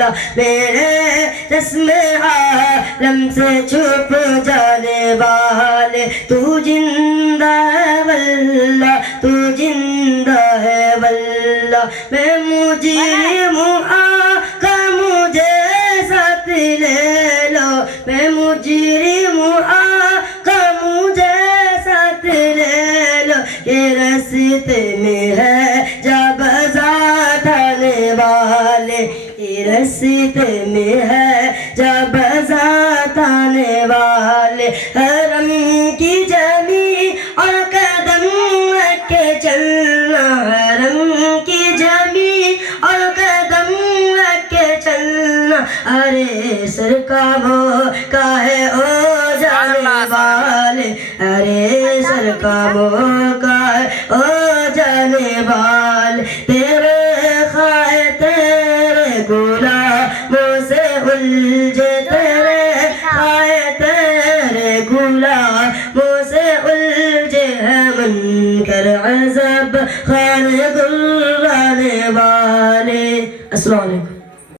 वाला, मेरे रस्म आलम से छुप जाने वाले, तू जिंदा है वल्ला, तू जिंदा है वल्ला। मैं मुजरिम हूँ आका मुझे साथ ले लो, मैं मुजरिम हूँ आका मुझे साथ ले लो। ये रास्ते में है जा बज़ात आने वाले, ये रास्ते में है जा बज़ात आने वाले। हरम की जमी और कदम रख के चलना, हरम की जमी और कदम रख के चलना। अरे सर का मौका है ओ जाने वाले, अरे सर का मौका है ओ जाने वाले। तेरे खाए तेरे गुलामों से उलझे, तेरे खाए तेरे गुलामों से उलझे हैं मुनकर अज़ब खाने गुर्राने वाले। अस्सलाम वालेकुम।